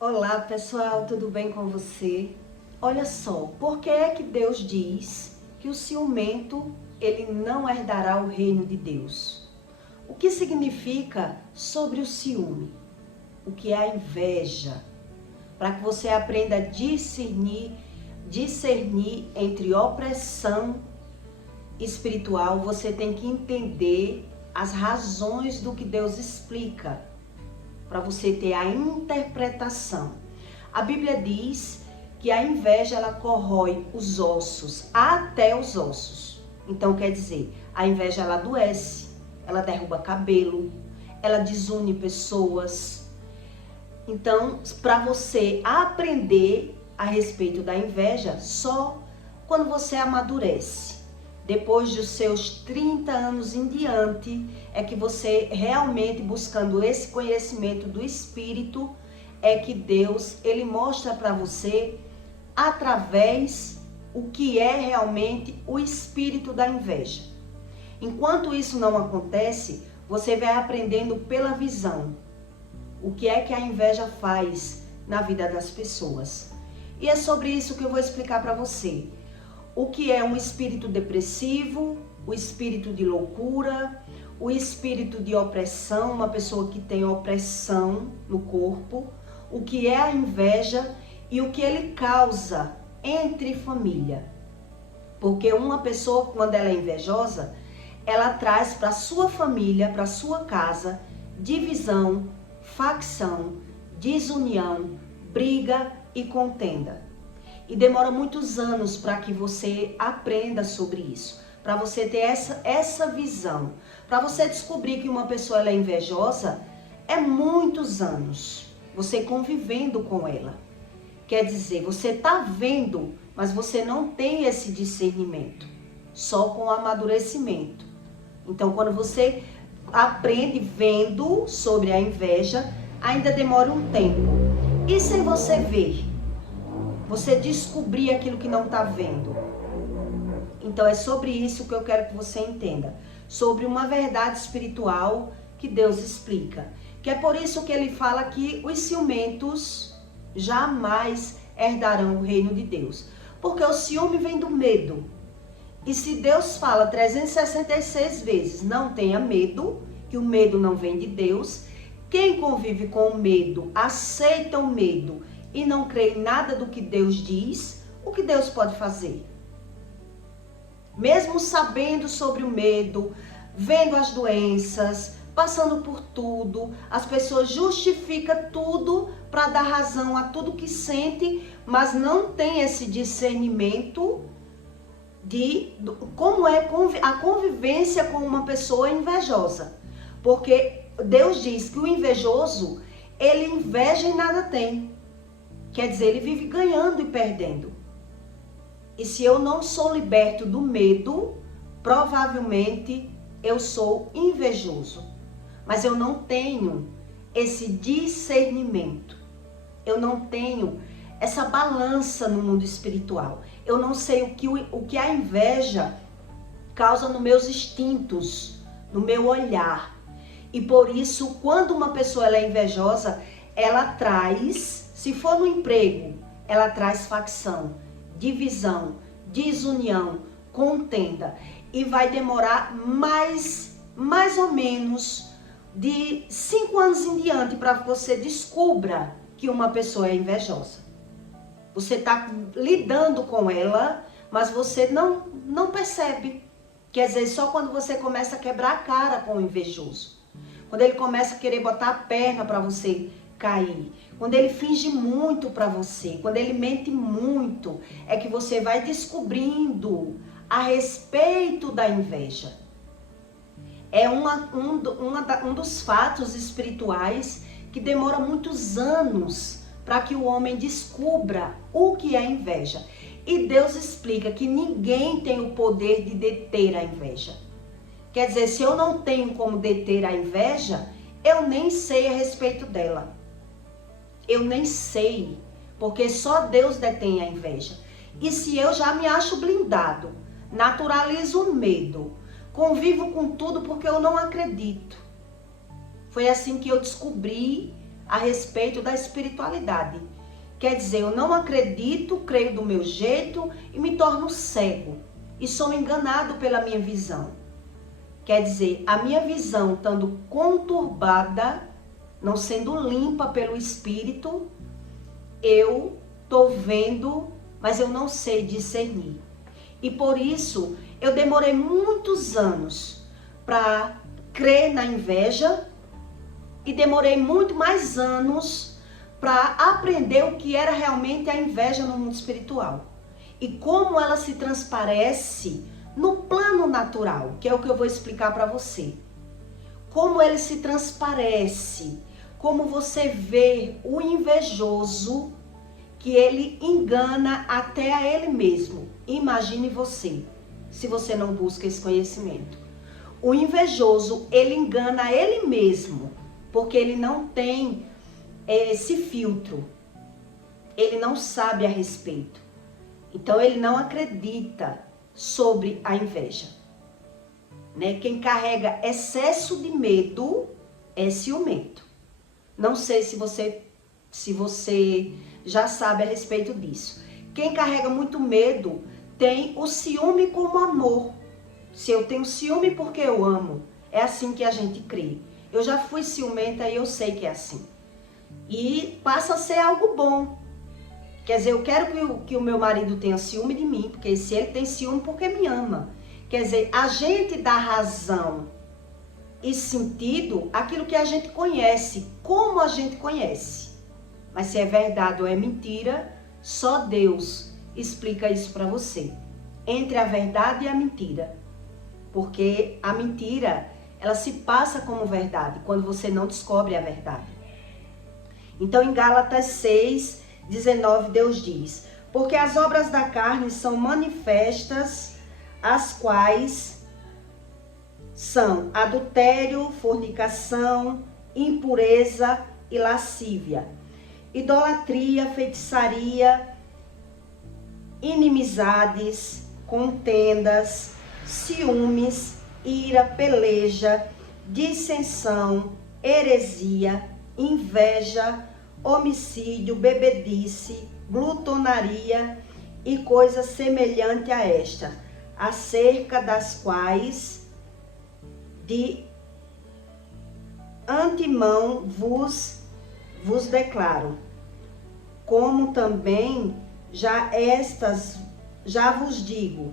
Olá pessoal, tudo bem com você? Olha só, por que é que Deus diz que o ciumento ele não herdará o reino de Deus? O que significa sobre o ciúme? O que é a inveja? Para que você aprenda a discernir entre opressão espiritual, você tem que entender as razões do que Deus explica, para você ter a interpretação. A Bíblia diz que a inveja ela corrói os ossos, até os ossos. Então quer dizer, a inveja ela adoece, ela derruba cabelo, ela desune pessoas. Então, para você aprender a respeito da inveja, só quando você amadurece. Depois dos seus 30 anos em diante, é que você realmente buscando esse conhecimento do Espírito, é que Deus, ele mostra para você, através o que é realmente o espírito da inveja. Enquanto isso não acontece, você vai aprendendo pela visão. O que é que a inveja faz na vida das pessoas. E é sobre isso que eu vou explicar para você. O que é um espírito depressivo, o espírito de loucura, o espírito de opressão, uma pessoa que tem opressão no corpo, o que é a inveja e o que ele causa entre família. Porque uma pessoa, quando ela é invejosa, ela traz para sua família, para sua casa, divisão, facção, desunião, briga e contenda. E demora muitos anos para que você aprenda sobre isso, para você ter essa visão. Para você descobrir que uma pessoa ela é invejosa, é muitos anos você convivendo com ela. Quer dizer, você está vendo, mas você não tem esse discernimento, só com o amadurecimento. Então, quando você aprende vendo sobre a inveja, ainda demora um tempo. E se você ver? Você descobrir aquilo que não está vendo. Então é sobre isso que eu quero que você entenda. Sobre uma verdade espiritual que Deus explica. Que é por isso que ele fala que os ciumentos jamais herdarão o reino de Deus. Porque o ciúme vem do medo. E se Deus fala 366 vezes, não tenha medo, que o medo não vem de Deus. Quem convive com o medo, aceita o medo e não crê em nada do que Deus diz, o que Deus pode fazer? Mesmo sabendo sobre o medo, vendo as doenças, passando por tudo, as pessoas justificam tudo para dar razão a tudo que sente, mas não tem esse discernimento de como é a convivência com uma pessoa invejosa. Porque Deus diz que o invejoso, ele inveja e nada tem. Quer dizer, ele vive ganhando e perdendo. E se eu não sou liberto do medo, provavelmente eu sou invejoso. Mas eu não tenho esse discernimento. Eu não tenho essa balança no mundo espiritual. Eu não sei o que a inveja causa nos meus instintos, no meu olhar. E por isso, quando uma pessoa ela é invejosa, ela traz, se for no emprego, ela traz facção, divisão, desunião, contenda. E vai demorar mais ou menos de 5 anos em diante para que você descubra que uma pessoa é invejosa. Você está lidando com ela, mas você não percebe. Quer dizer, só quando você começa a quebrar a cara com o invejoso. Quando ele começa a querer botar a perna para você cair. Quando ele finge muito para você. Quando ele mente muito. É que você vai descobrindo a respeito da inveja. É um dos fatos espirituais que demora muitos anos para que o homem descubra o que é inveja. E Deus explica que ninguém tem o poder de deter a inveja. Quer dizer, se eu não tenho como deter a inveja, eu nem sei a respeito dela. Eu nem sei, porque só Deus detém a inveja. E se eu já me acho blindado, naturalizo o medo, convivo com tudo porque eu não acredito. Foi assim que eu descobri a respeito da espiritualidade. Quer dizer, eu não acredito, creio do meu jeito e me torno cego. E sou enganado pela minha visão. Quer dizer, a minha visão estando conturbada, não sendo limpa pelo Espírito, eu estou vendo, mas eu não sei discernir. E por isso, eu demorei muitos anos para crer na inveja e demorei muito mais anos para aprender o que era realmente a inveja no mundo espiritual. E como ela se transparece no plano natural, que é o que eu vou explicar para você. Como ele se transparece, como você vê o invejoso, que ele engana até a ele mesmo. Imagine você, se você não busca esse conhecimento. O invejoso, ele engana a ele mesmo, porque ele não tem esse filtro. Ele não sabe a respeito. Então, ele não acredita sobre a inveja. Né? Quem carrega excesso de medo é ciumento. Não sei se você já sabe a respeito disso. Quem carrega muito medo tem o ciúme como amor. Se eu tenho ciúme porque eu amo, é assim que a gente crê. Eu já fui ciumenta e eu sei que é assim. E passa a ser algo bom. Quer dizer, eu quero que o meu marido tenha ciúme de mim, porque se ele tem ciúme, porque me ama. Quer dizer, a gente dá razão e sentido àquilo que a gente conhece, como a gente conhece. Mas se é verdade ou é mentira, só Deus explica isso para você. Entre a verdade e a mentira. Porque a mentira, ela se passa como verdade, quando você não descobre a verdade. Então, em Gálatas 6, 19, Deus diz: porque as obras da carne são manifestas, as quais são adultério, fornicação, impureza e lascívia, idolatria, feitiçaria, inimizades, contendas, ciúmes, ira, peleja, dissensão, heresia, inveja, homicídio, bebedice, glutonaria e coisa semelhante a esta, acerca das quais de antemão vos declaro, como também já vos digo,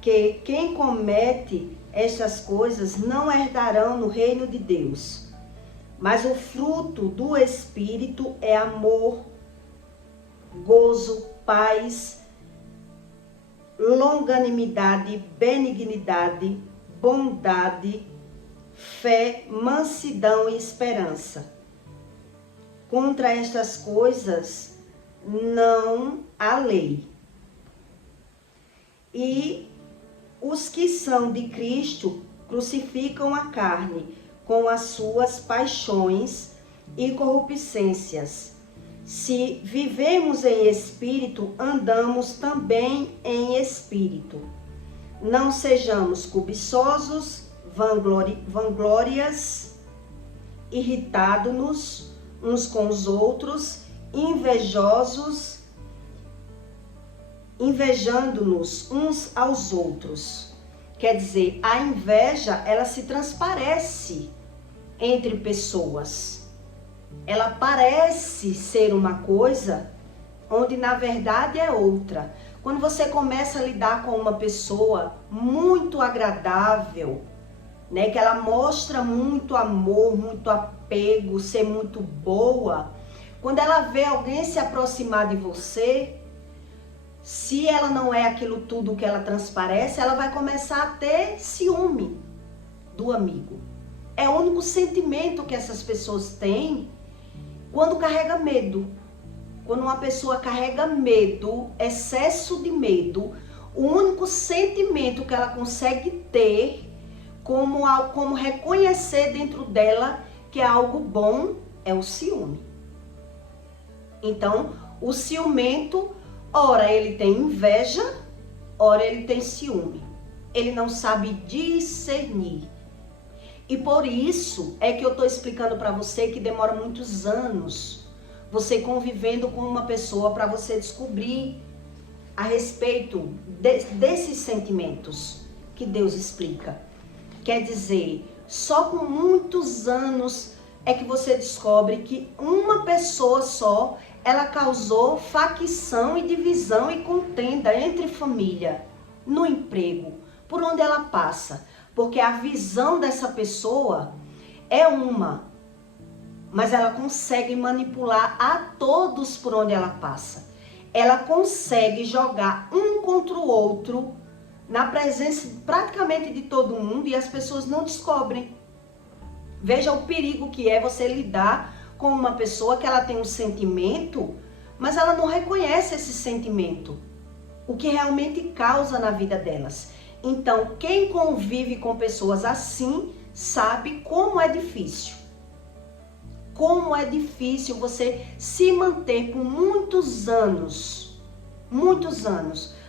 que quem comete estas coisas não herdarão no reino de Deus. Mas o fruto do Espírito é amor, gozo, paz, longanimidade, benignidade, bondade, fé, mansidão e esperança. Contra estas coisas não há lei. E os que são de Cristo crucificam a carne com as suas paixões e corruptências. Se vivemos em espírito, andamos também em espírito. Não sejamos cobiçosos, vanglórias, irritado-nos uns com os outros, invejosos, invejando-nos uns aos outros. Quer dizer, a inveja, ela se transparece entre pessoas. Ela parece ser uma coisa, onde na verdade é outra. Quando você começa a lidar com uma pessoa muito agradável, né, que ela mostra muito amor, muito apego, ser muito boa, quando ela vê alguém se aproximar de você, se ela não é aquilo tudo que ela transparece, ela vai começar a ter ciúme do amigo. É o único sentimento que essas pessoas têm quando carrega medo. Quando uma pessoa carrega medo, excesso de medo, o único sentimento que ela consegue ter como reconhecer dentro dela que é algo bom é o ciúme. Então, o ciumento, ora ele tem inveja, ora ele tem ciúme. Ele não sabe discernir. E por isso é que eu estou explicando para você que demora muitos anos você convivendo com uma pessoa para você descobrir a respeito desses sentimentos que Deus explica. Quer dizer, só com muitos anos é que você descobre que uma pessoa só, ela causou facção e divisão e contenda entre família, no emprego, por onde ela passa. Porque a visão dessa pessoa é uma, mas ela consegue manipular a todos por onde ela passa. Ela consegue jogar um contra o outro na presença praticamente de todo mundo e as pessoas não descobrem. Veja o perigo que é você lidar com uma pessoa que ela tem um sentimento, mas ela não reconhece esse sentimento, o que realmente causa na vida delas. Então, quem convive com pessoas assim, sabe como é difícil. Como é difícil você se manter por muitos anos.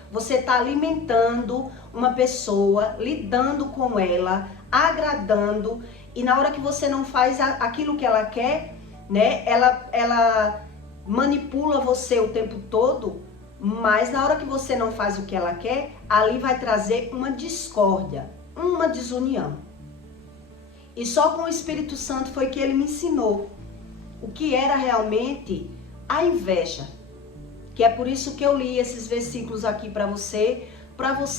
Você está alimentando uma pessoa, lidando com ela, agradando, e na hora que você não faz aquilo que ela quer, né, ela manipula você o tempo todo, mas na hora que você não faz o que ela quer, ali vai trazer uma discórdia, uma desunião. E só com o Espírito Santo foi que ele me ensinou o que era realmente a inveja. Que é por isso que eu li esses versículos aqui para você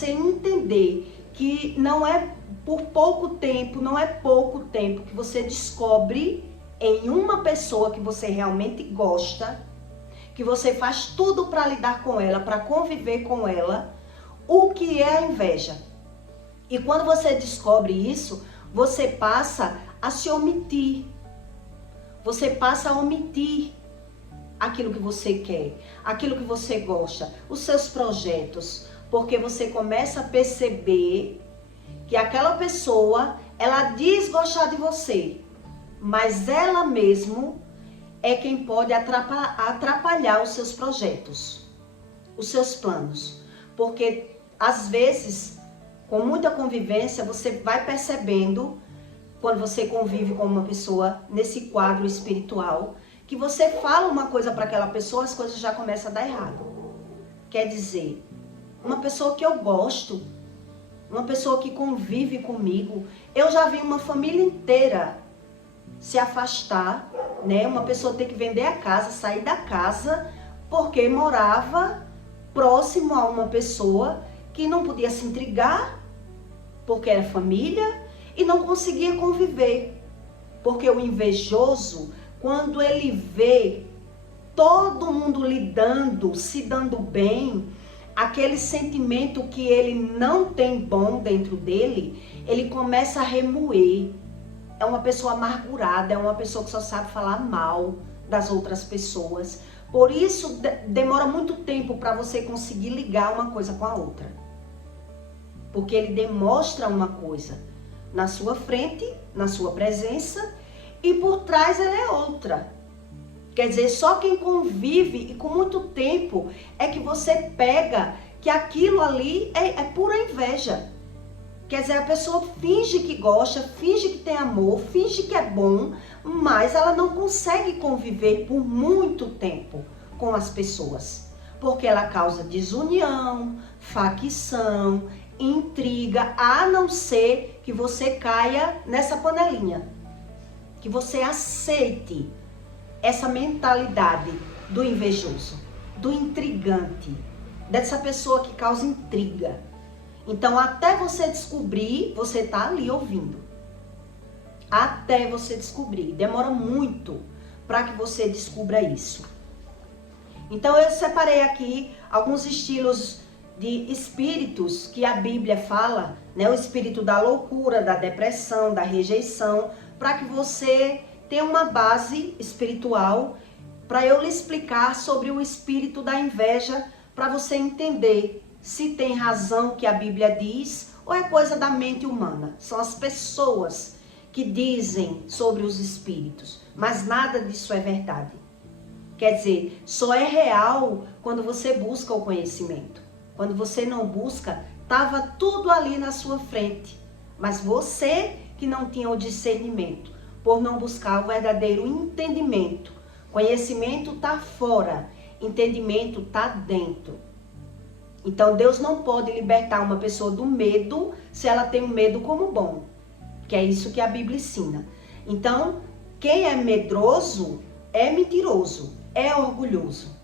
entender que não é por pouco tempo, não é pouco tempo que você descobre em uma pessoa que você realmente gosta, que você faz tudo para lidar com ela, para conviver com ela, o que é a inveja. E quando você descobre isso, você passa a se omitir. Você passa a omitir aquilo que você quer, aquilo que você gosta, os seus projetos, porque você começa a perceber que aquela pessoa, ela diz gostar de você, mas ela mesmo é quem pode atrapalhar os seus projetos, os seus planos. Porque às vezes, com muita convivência, você vai percebendo, quando você convive com uma pessoa nesse quadro espiritual, que você fala uma coisa para aquela pessoa, as coisas já começam a dar errado. Quer dizer, uma pessoa que eu gosto, uma pessoa que convive comigo, eu já vi uma família inteira se afastar, né? Uma pessoa ter que vender a casa, sair da casa, porque morava próximo a uma pessoa que não podia se intrigar, porque era família, e não conseguia conviver. Porque o invejoso, quando ele vê todo mundo lidando, se dando bem, aquele sentimento que ele não tem bom dentro dele, ele começa a remoer. É uma pessoa amargurada, é uma pessoa que só sabe falar mal das outras pessoas. Por isso, demora muito tempo para você conseguir ligar uma coisa com a outra. Porque ele demonstra uma coisa na sua frente, na sua presença, e por trás ela é outra. Quer dizer, só quem convive e com muito tempo é que você pega que aquilo ali é pura inveja. Quer dizer, a pessoa finge que gosta, finge que tem amor, finge que é bom, mas ela não consegue conviver por muito tempo com as pessoas. Porque ela causa desunião, facção, intriga, a não ser que você caia nessa panelinha. Que você aceite essa mentalidade do invejoso, do intrigante, dessa pessoa que causa intriga. Então, até você descobrir, você tá ali ouvindo. Até você descobrir. Demora muito para que você descubra isso. Então, eu separei aqui alguns estilos de espíritos que a Bíblia fala, né? O espírito da loucura, da depressão, da rejeição, para que você tenha uma base espiritual, para eu lhe explicar sobre o espírito da inveja, para você entender se tem razão que a Bíblia diz ou é coisa da mente humana. São as pessoas que dizem sobre os espíritos, mas nada disso é verdade. Quer dizer, só é real quando você busca o conhecimento. Quando você não busca, estava tudo ali na sua frente. Mas você que não tinham o discernimento, por não buscar o verdadeiro entendimento. Conhecimento está fora, entendimento está dentro. Então Deus não pode libertar uma pessoa do medo se ela tem o medo como bom, que é isso que a Bíblia ensina. Então, quem é medroso é mentiroso, é orgulhoso,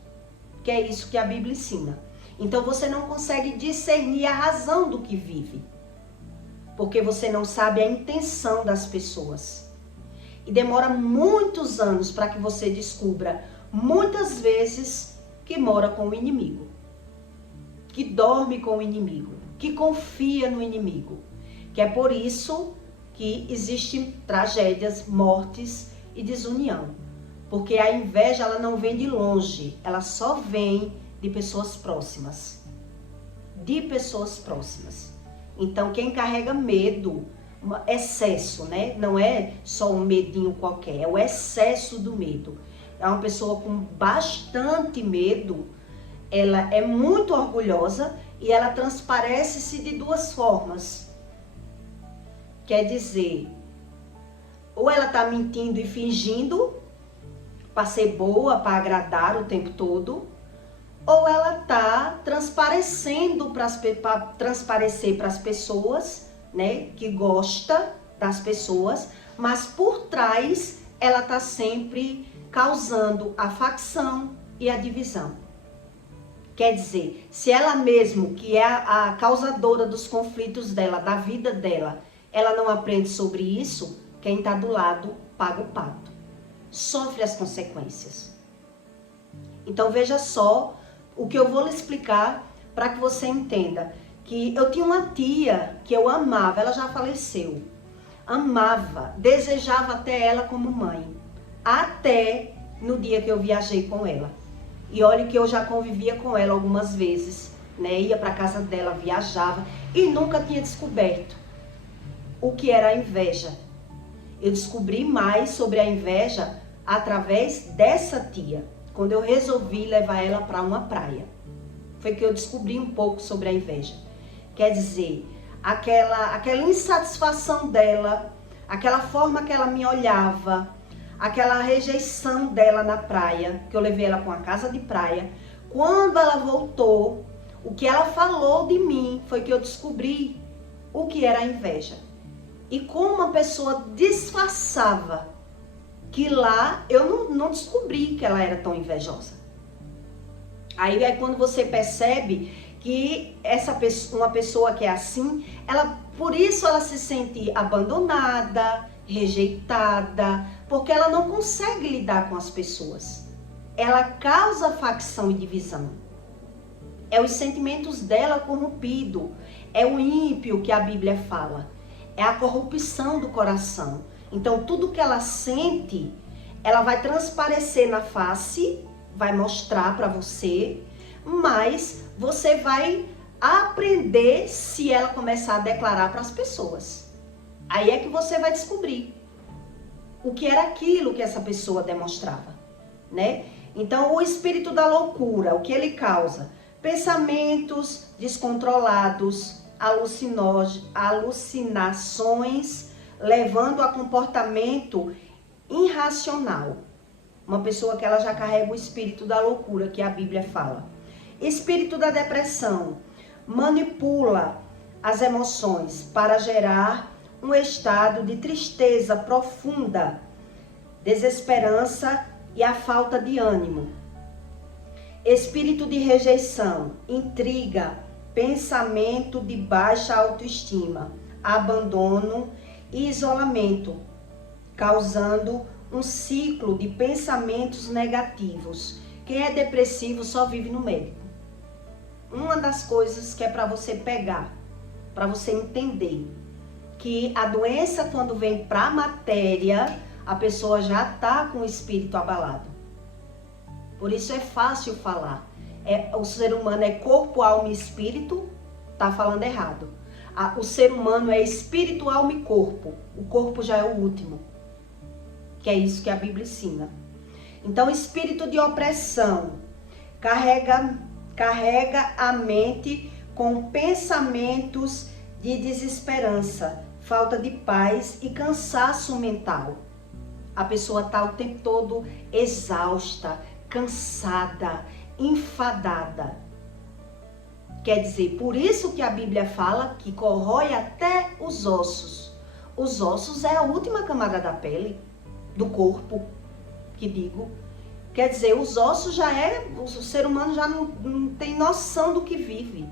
que é isso que a Bíblia ensina. Então você não consegue discernir a razão do que vive, porque você não sabe a intenção das pessoas. E demora muitos anos para que você descubra, muitas vezes, que mora com o inimigo, que dorme com o inimigo, que confia no inimigo. Que é por isso que existem tragédias, mortes e desunião. Porque a inveja, ela não vem de longe, ela só vem de pessoas próximas. De pessoas próximas. Então, quem carrega medo, excesso, né? Não é só um medinho qualquer, é o excesso do medo. É uma pessoa com bastante medo, ela é muito orgulhosa e ela transparece-se de duas formas. Quer dizer, ou ela está mentindo e fingindo para ser boa, para agradar o tempo todo, ou ela está transparecendo para transparecer para as pessoas, né, que gosta das pessoas, mas por trás ela está sempre causando a facção e a divisão. Quer dizer, se ela mesmo, que é a causadora dos conflitos dela, da vida dela, ela não aprende sobre isso, quem está do lado paga o pato, sofre as consequências. Então veja só o que eu vou lhe explicar para que você entenda. Que eu tinha uma tia que eu amava, ela já faleceu. Amava, desejava até ela como mãe. Até no dia que eu viajei com ela. E olha que eu já convivia com ela algumas vezes, né? Ia para casa dela, viajava e nunca tinha descoberto o que era a inveja. Eu descobri mais sobre a inveja através dessa tia, quando eu resolvi levar ela para uma praia. Foi que eu descobri um pouco sobre a inveja. Quer dizer, aquela insatisfação dela, aquela forma que ela me olhava, aquela rejeição dela na praia, que eu levei ela para uma casa de praia. Quando ela voltou, o que ela falou de mim foi que eu descobri o que era a inveja. E como uma pessoa disfarçava, que lá eu não descobri que ela era tão invejosa. Aí é quando você percebe que uma pessoa que é assim, por isso ela se sente abandonada, rejeitada, porque ela não consegue lidar com as pessoas. Ela causa facção e divisão. É os sentimentos dela corrompido, é o ímpio que a Bíblia fala, é a corrupção do coração. Então tudo que ela sente, ela vai transparecer na face, vai mostrar para você, mas você vai aprender se ela começar a declarar para as pessoas. Aí é que você vai descobrir o que era aquilo que essa pessoa demonstrava, né? Então, o espírito da loucura, o que ele causa? Pensamentos descontrolados, alucinações, levando a comportamento irracional. Uma pessoa que ela já carrega o espírito da loucura, que a Bíblia fala. Espírito da depressão, manipula as emoções para gerar um estado de tristeza profunda, desesperança e a falta de ânimo. Espírito de rejeição, intriga, pensamento de baixa autoestima, abandono e isolamento, causando um ciclo de pensamentos negativos. Quem é depressivo só vive no médico. Uma das coisas que é para você pegar, para você entender, que a doença, quando vem para a matéria, a pessoa já está com o espírito abalado. Por isso é fácil falar. O ser humano é corpo, alma e espírito, está falando errado. O ser humano é espírito, alma e corpo. O corpo já é o último. Que é isso que a Bíblia ensina. Então, espírito de opressão carrega a mente com pensamentos de desesperança, falta de paz e cansaço mental. A pessoa está o tempo todo exausta, cansada, enfadada. Quer dizer, por isso que a Bíblia fala que corrói até os ossos. Os ossos é a última camada da pele, do corpo, que digo. Quer dizer, os ossos o ser humano já não tem noção do que vive.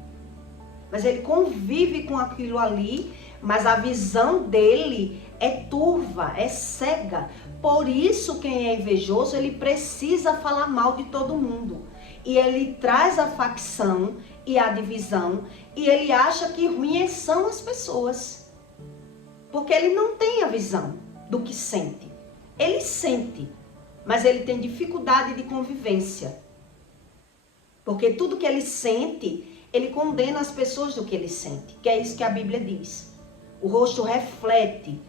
Mas ele convive com aquilo ali, mas a visão dele é turva, é cega. Por isso quem é invejoso, ele precisa falar mal de todo mundo. E ele traz a facção e a divisão, e ele acha que ruins são as pessoas. Porque ele não tem a visão do que sente. Ele sente, mas ele tem dificuldade de convivência. Porque tudo que ele sente, ele condena as pessoas do que ele sente. Que é isso que a Bíblia diz. O rosto reflete.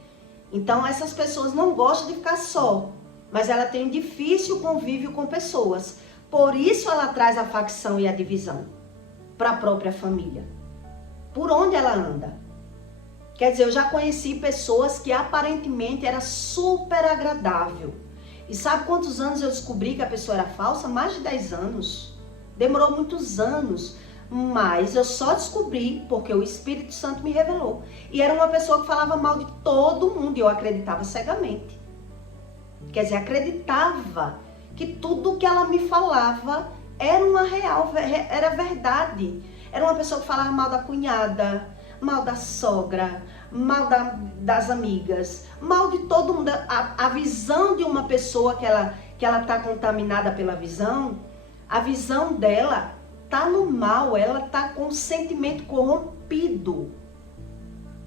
Então essas pessoas não gostam de ficar só, mas ela tem um difícil convívio com pessoas. Por isso ela traz a facção e a divisão para a própria família. Por onde ela anda? Quer dizer, eu já conheci pessoas que aparentemente era super agradável. E sabe quantos anos eu descobri que a pessoa era falsa? Mais de 10 anos. Demorou muitos anos. Mas eu só descobri porque o Espírito Santo me revelou. E era uma pessoa que falava mal de todo mundo e eu acreditava cegamente. Quer dizer, acreditava que tudo que ela me falava era uma real, era verdade. Era uma pessoa que falava mal da cunhada, mal da sogra, mal das amigas, mal de todo mundo. A visão de uma pessoa que ela está contaminada pela visão, a visão dela está no mal, ela está com o sentimento corrompido.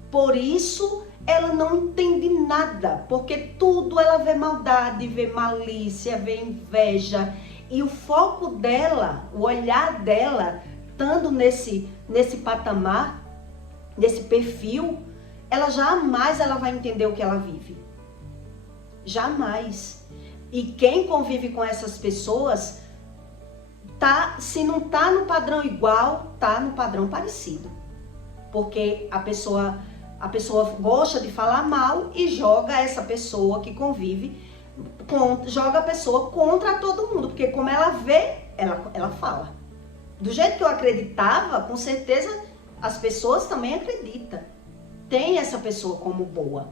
Por isso, ela não entende nada, porque tudo ela vê maldade, vê malícia, vê inveja. E o foco dela, o olhar dela, estando nesse patamar, nesse perfil, ela jamais ela vai entender o que ela vive. Jamais. E quem convive com essas pessoas, se não tá no padrão igual, tá no padrão parecido. Porque a pessoa gosta de falar mal e joga essa pessoa que convive, joga a pessoa contra todo mundo. Porque como ela vê, ela fala. Do jeito que eu acreditava, com certeza as pessoas também acreditam. Tem essa pessoa como boa.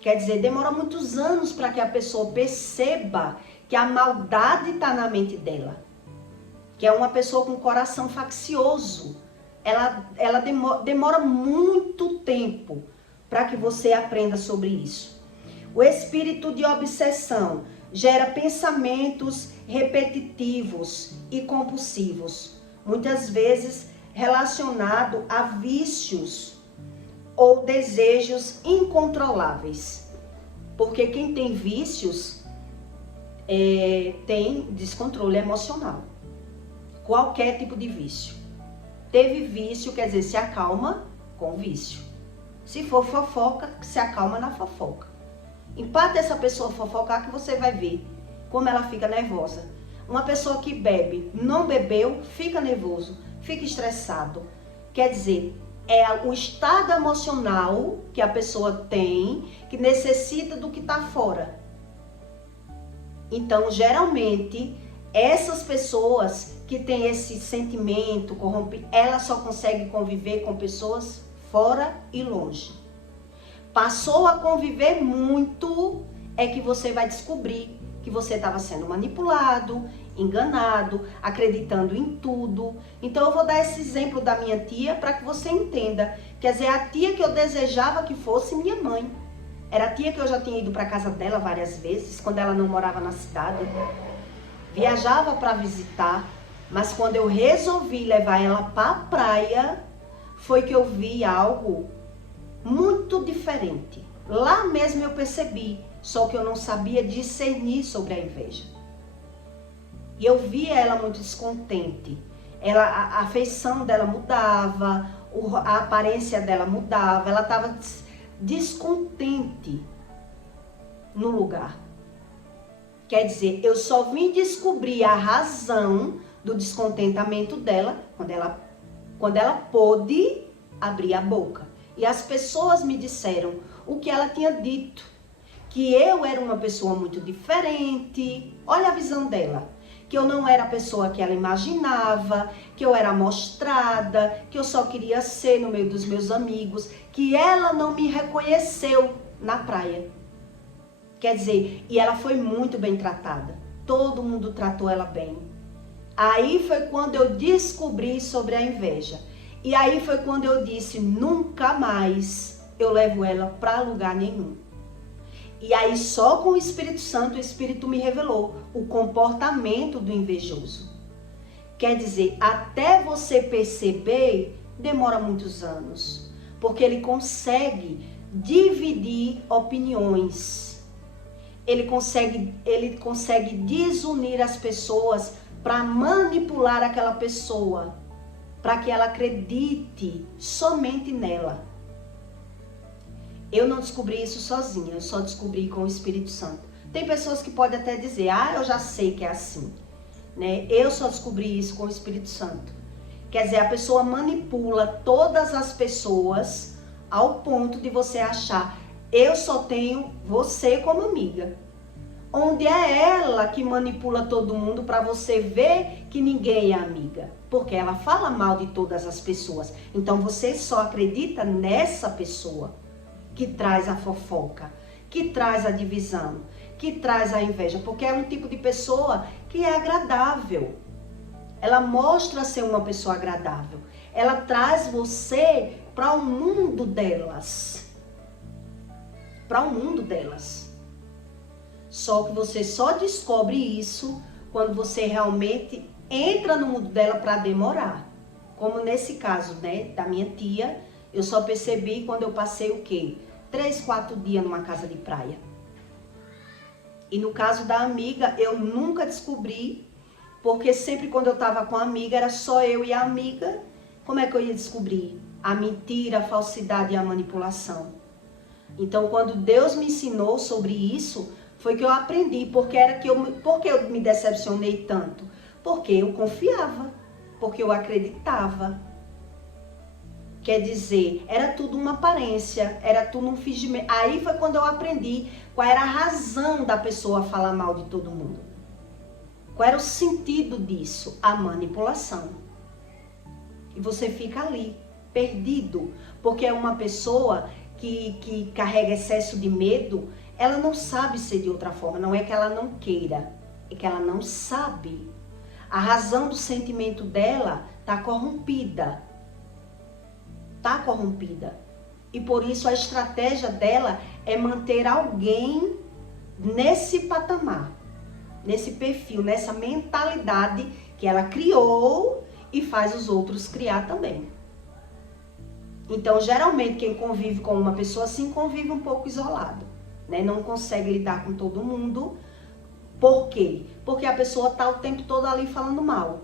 Quer dizer, demora muitos anos para que a pessoa perceba que a maldade está na mente dela. Que é uma pessoa com coração faccioso. Ela demora muito tempo para que você aprenda sobre isso. O espírito de obsessão gera pensamentos repetitivos e compulsivos, muitas vezes relacionado a vícios ou desejos incontroláveis. Porque quem tem vícios tem descontrole emocional. Qualquer tipo de vício. Teve vício, quer dizer, se acalma com vício. Se for fofoca, se acalma na fofoca. Empate essa pessoa fofocar que você vai ver como ela fica nervosa. Uma pessoa que bebe, não bebeu, fica nervoso, fica estressado. Quer dizer, é o estado emocional que a pessoa tem que necessita do que está fora. Então, geralmente, essas pessoas que têm esse sentimento corrompido, elas só conseguem conviver com pessoas fora e longe. Passou a conviver muito, é que você vai descobrir que você estava sendo manipulado, enganado, acreditando em tudo. Então eu vou dar esse exemplo da minha tia para que você entenda. Quer dizer, a tia que eu desejava que fosse minha mãe. Era a tia que eu já tinha ido para casa dela várias vezes, quando ela não morava na cidade. Viajava para visitar, mas quando eu resolvi levar ela para a praia, foi que eu vi algo muito diferente. Lá mesmo eu percebi, só que eu não sabia discernir sobre a inveja. E eu via ela muito descontente. A feição dela mudava, a aparência dela mudava, ela estava descontente no lugar. Quer dizer, eu só vim descobrir a razão do descontentamento dela quando ela pôde abrir a boca. e as pessoas me disseram o que ela tinha dito, que eu era uma pessoa muito diferente. Olha a visão dela, que eu não era a pessoa que ela imaginava, que eu era amostrada, que eu só queria ser no meio dos meus amigos, que ela não me reconheceu na praia. Quer dizer, e ela foi muito bem tratada, todo mundo tratou ela bem. Aí foi quando eu descobri sobre a inveja. E aí foi quando eu disse, nunca mais eu levo ela para lugar nenhum. E aí só com o Espírito Santo, o Espírito me revelou o comportamento do invejoso. Quer dizer, até você perceber, demora muitos anos. Porque ele consegue dividir opiniões. Ele consegue desunir as pessoas para manipular aquela pessoa, para que ela acredite somente nela. Eu não descobri isso sozinha, eu só descobri com o Espírito Santo. Tem pessoas que podem até dizer, eu já sei que é assim, né? Eu só descobri isso com o Espírito Santo. Quer dizer, a pessoa manipula todas as pessoas ao ponto de você achar, eu só tenho você como amiga. Onde é ela que manipula todo mundo para você ver que ninguém é amiga. Porque ela fala mal de todas as pessoas. Então você só acredita nessa pessoa que traz a fofoca, que traz a divisão, que traz a inveja. Porque é um tipo de pessoa que é agradável. Ela mostra ser uma pessoa agradável. Ela traz você para o mundo delas. Para o mundo delas. Só que você só descobre isso quando você realmente entra no mundo dela para demorar. Como nesse caso, né, da minha tia, eu só percebi quando eu passei o quê? 3, 4 dias numa casa de praia. E no caso da amiga, eu nunca descobri, porque sempre quando eu estava com a amiga, era só eu e a amiga. Como é que eu ia descobrir a mentira, a falsidade e a manipulação? Então, quando Deus me ensinou sobre isso, foi que eu aprendi, porque eu me decepcionei tanto? Porque eu confiava, porque eu acreditava. Quer dizer, era tudo uma aparência, era tudo um fingimento. Aí foi quando eu aprendi qual era a razão da pessoa falar mal de todo mundo. Qual era o sentido disso? A manipulação. E você fica ali, perdido, porque é uma pessoa que carrega excesso de medo. Ela não sabe ser de outra forma, não é que ela não queira, é que ela não sabe. A razão do sentimento dela está corrompida. Está corrompida. E por isso a estratégia dela é manter alguém nesse patamar, nesse perfil, nessa mentalidade que ela criou e faz os outros criar também. Então, geralmente, quem convive com uma pessoa assim, convive um pouco isolado. Né? Não consegue lidar com todo mundo. Por quê? Porque a pessoa está o tempo todo ali falando mal,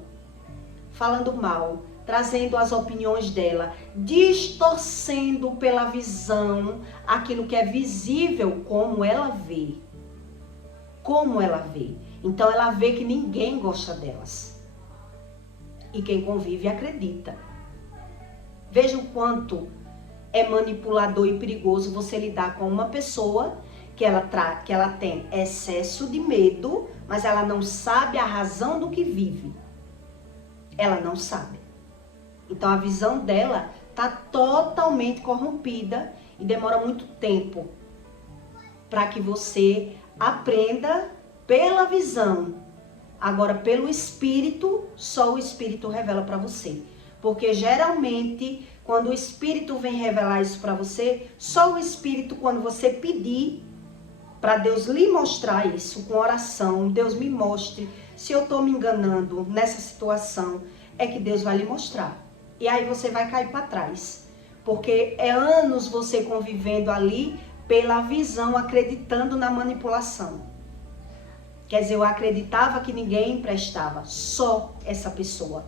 trazendo as opiniões dela, distorcendo pela visão aquilo que é visível, como ela vê. Então ela vê que ninguém gosta delas. E quem convive acredita. Veja o quanto é manipulador e perigoso você lidar com uma pessoa que ela tem excesso de medo, mas ela não sabe a razão do que vive. Ela não sabe. Então a visão dela está totalmente corrompida e demora muito tempo para que você aprenda pela visão. Agora, pelo Espírito, só o Espírito revela para você. Porque geralmente, quando o Espírito vem revelar isso para você, só o Espírito, quando você pedir para Deus lhe mostrar isso com oração, Deus me mostre se eu estou me enganando nessa situação, é que Deus vai lhe mostrar. E aí você vai cair para trás. Porque é anos você convivendo ali pela visão, acreditando na manipulação. Quer dizer, eu acreditava que ninguém prestava, só essa pessoa.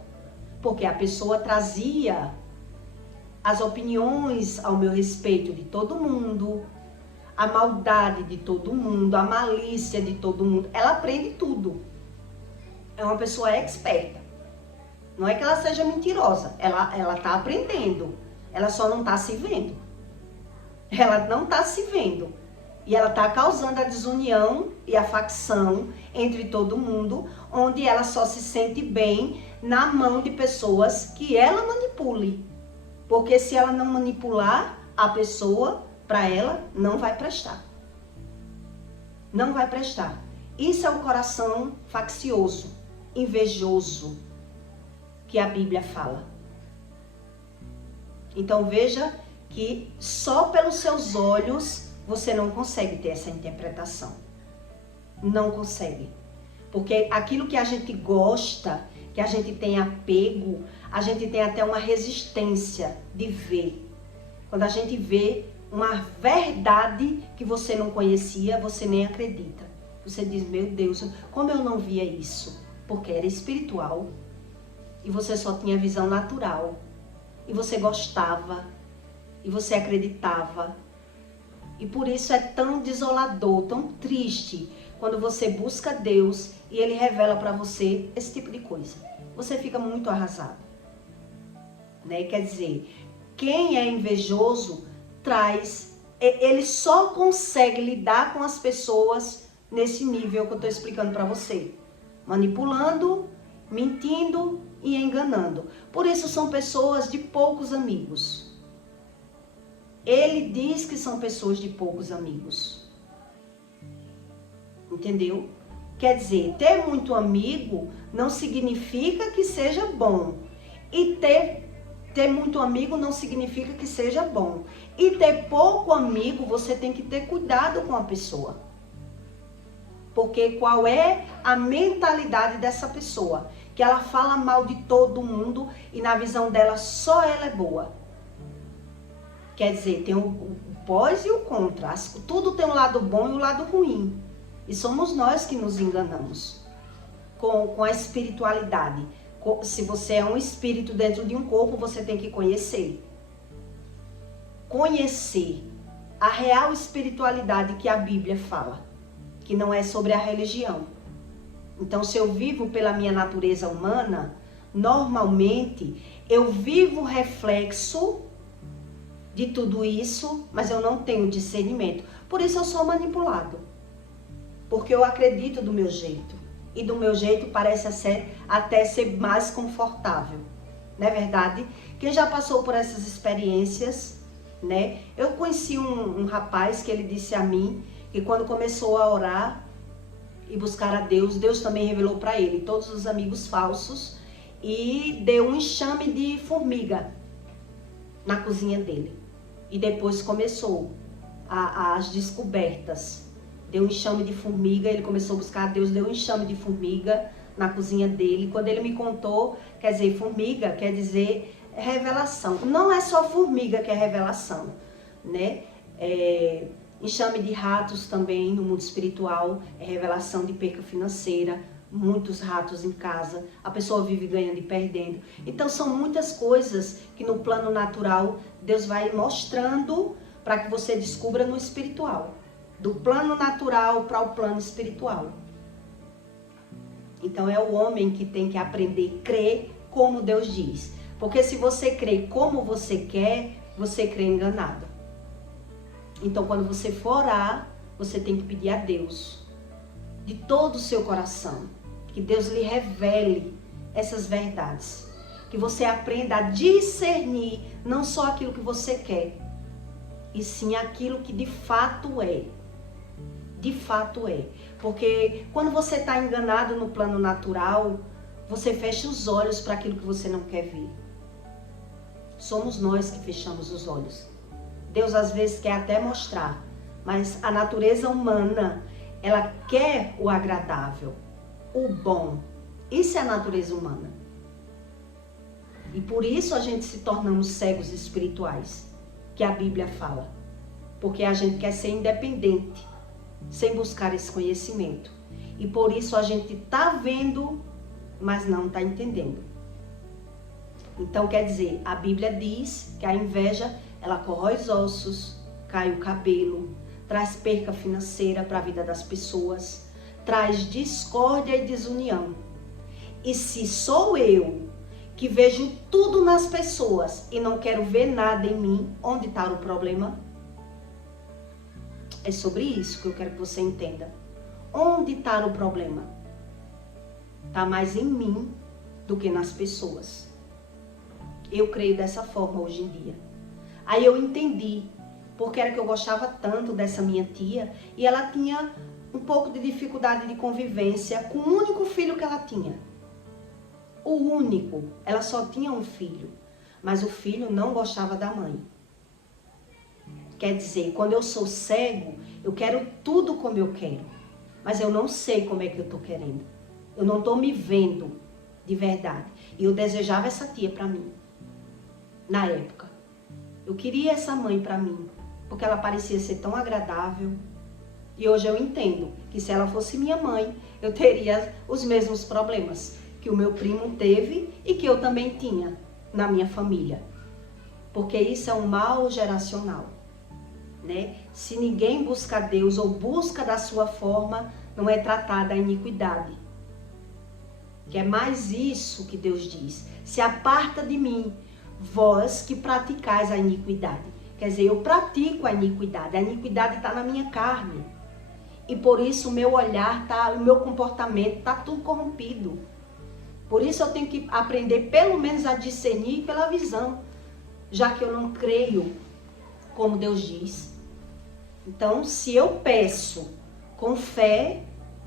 Porque a pessoa trazia as opiniões ao meu respeito de todo mundo, a maldade de todo mundo, a malícia de todo mundo. Ela aprende tudo. É uma pessoa experta. Não é que ela seja mentirosa, ela está aprendendo. Ela só não está se vendo. Ela não está se vendo. E ela está causando a desunião e a facção entre todo mundo, onde ela só se sente bem na mão de pessoas que ela manipule. Porque se ela não manipular a pessoa, para ela não vai prestar. Não vai prestar. Isso é o coração faccioso, invejoso, que a Bíblia fala. Então veja que só pelos seus olhos você não consegue ter essa interpretação. Não consegue. Porque aquilo que a gente gosta, que a gente tem apego, a gente tem até uma resistência de ver. Quando a gente vê uma verdade que você não conhecia, você nem acredita. Você diz, meu Deus, como eu não via isso? Porque era espiritual e você só tinha visão natural. E você gostava, e você acreditava. E por isso é tão desolador, tão triste, quando você busca Deus e Ele revela para você esse tipo de coisa. Você fica muito arrasado. Né? Quer dizer, quem é invejoso ele só consegue lidar com as pessoas nesse nível que eu estou explicando para você. Manipulando, mentindo e enganando. Por isso são pessoas de poucos amigos. Ele diz que são pessoas de poucos amigos. Entendeu? Quer dizer, ter muito amigo não significa que seja bom. E ter muito amigo não significa que seja bom. E ter pouco amigo, você tem que ter cuidado com a pessoa. Porque qual é a mentalidade dessa pessoa? Que ela fala mal de todo mundo e na visão dela só ela é boa. Quer dizer, tem o pós e o contra. Tudo tem um lado bom e um lado ruim. E somos nós que nos enganamos com a espiritualidade. Se você é um espírito dentro de um corpo, você tem que conhecer. Conhecer a real espiritualidade que a Bíblia fala. Que não é sobre a religião. Então, se eu vivo pela minha natureza humana, normalmente eu vivo reflexo de tudo isso, mas eu não tenho discernimento. Por isso eu sou manipulado. Porque eu acredito do meu jeito. E do meu jeito parece até ser mais confortável. Não é verdade? Quem já passou por essas experiências, né? Eu conheci um rapaz que ele disse a mim que quando começou a orar e buscar a Deus, Deus também revelou para ele todos os amigos falsos e deu um enxame de formiga na cozinha dele. E depois começou as descobertas. Deu um enxame de formiga, ele começou a buscar a Deus, deu um enxame de formiga na cozinha dele. Quando ele me contou, quer dizer, formiga quer dizer revelação. Não é só formiga que é revelação, né? Enxame de ratos também no mundo espiritual, é revelação de perca financeira, muitos ratos em casa, a pessoa vive ganhando e perdendo. Então são muitas coisas que no plano natural Deus vai mostrando para que você descubra no espiritual. Do plano natural para o plano espiritual. Então é o homem que tem que aprender a crer como Deus diz. Porque se você crê como você quer, você crê enganado. Então quando você for orar, você tem que pedir a Deus, de todo o seu coração, que Deus lhe revele essas verdades. Que você aprenda a discernir não só aquilo que você quer, e sim aquilo que de fato é. De fato é. Porque quando você está enganado no plano natural, você fecha os olhos para aquilo que você não quer ver. Somos nós que fechamos os olhos. Deus às vezes quer até mostrar, mas a natureza humana, ela quer o agradável, o bom. Isso é a natureza humana. E por isso a gente se tornamos cegos espirituais, que a Bíblia fala. Porque a gente quer ser independente, sem buscar esse conhecimento. E por isso a gente está vendo, mas não está entendendo. Então quer dizer, a Bíblia diz que a inveja, ela corrói os ossos, cai o cabelo, traz perca financeira para a vida das pessoas, traz discórdia e desunião. E se sou eu que vejo tudo nas pessoas e não quero ver nada em mim, onde está o problema? É sobre isso que eu quero que você entenda. Onde está o problema? Está mais em mim do que nas pessoas. Eu creio dessa forma hoje em dia. Aí eu entendi porque era que eu gostava tanto dessa minha tia e ela tinha um pouco de dificuldade de convivência com o único filho que ela tinha. O único. Ela só tinha um filho, mas o filho não gostava da mãe. Quer dizer, quando eu sou cego, eu quero tudo como eu quero, mas eu não sei como é que eu estou querendo. Eu não estou me vendo de verdade. E eu desejava essa tia para mim, na época. Eu queria essa mãe para mim, porque ela parecia ser tão agradável. E hoje eu entendo que se ela fosse minha mãe, eu teria os mesmos problemas que o meu primo teve e que eu também tinha na minha família. Porque isso é um mal geracional, né? Se ninguém busca Deus ou busca da sua forma, não é tratada a iniquidade. Que é mais isso que Deus diz. Se aparta de mim, vós que praticais a iniquidade. Quer dizer, eu pratico a iniquidade está na minha carne. E por isso o meu olhar, o meu comportamento está tudo corrompido. Por isso eu tenho que aprender pelo menos a discernir pela visão, já que eu não creio como Deus diz. Então, se eu peço com fé,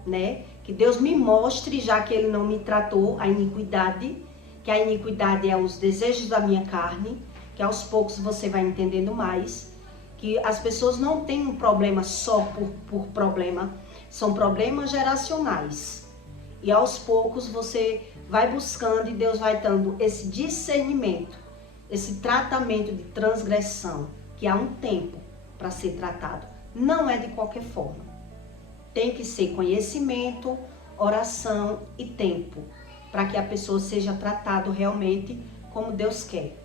né, que Deus me mostre, já que Ele não me tratou a iniquidade, que a iniquidade é os desejos da minha carne, que aos poucos você vai entendendo mais, que as pessoas não têm um problema só por problema, são problemas geracionais. E aos poucos você vai buscando e Deus vai dando esse discernimento, esse tratamento de transgressão, que há um tempo para ser tratado. Não é de qualquer forma. Tem que ser conhecimento, oração e tempo, para que a pessoa seja tratada realmente como Deus quer.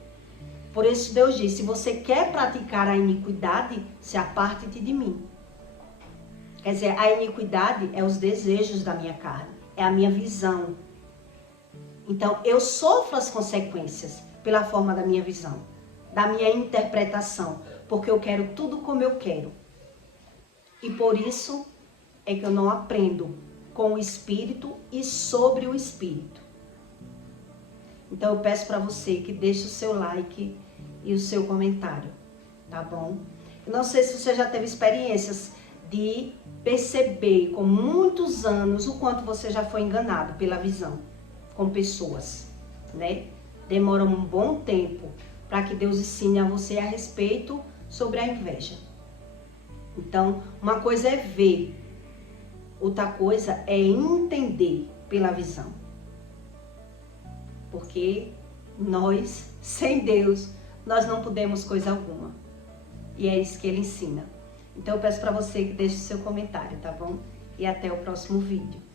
Por isso Deus diz, se você quer praticar a iniquidade, se aparte-te de mim. Quer dizer, a iniquidade é os desejos da minha carne, é a minha visão. Então, eu sofro as consequências pela forma da minha visão, da minha interpretação, porque eu quero tudo como eu quero. E por isso é que eu não aprendo com o Espírito e sobre o Espírito. Então, eu peço para você que deixe o seu like e o seu comentário, tá bom? Eu não sei se você já teve experiências de perceber com muitos anos o quanto você já foi enganado pela visão com pessoas, né? Demora um bom tempo para que Deus ensine a você a respeito sobre a inveja. Então, uma coisa é ver, outra coisa é entender pela visão. Porque nós, sem Deus, nós não podemos coisa alguma. E é isso que Ele ensina. Então eu peço para você que deixe o seu comentário, tá bom? E até o próximo vídeo.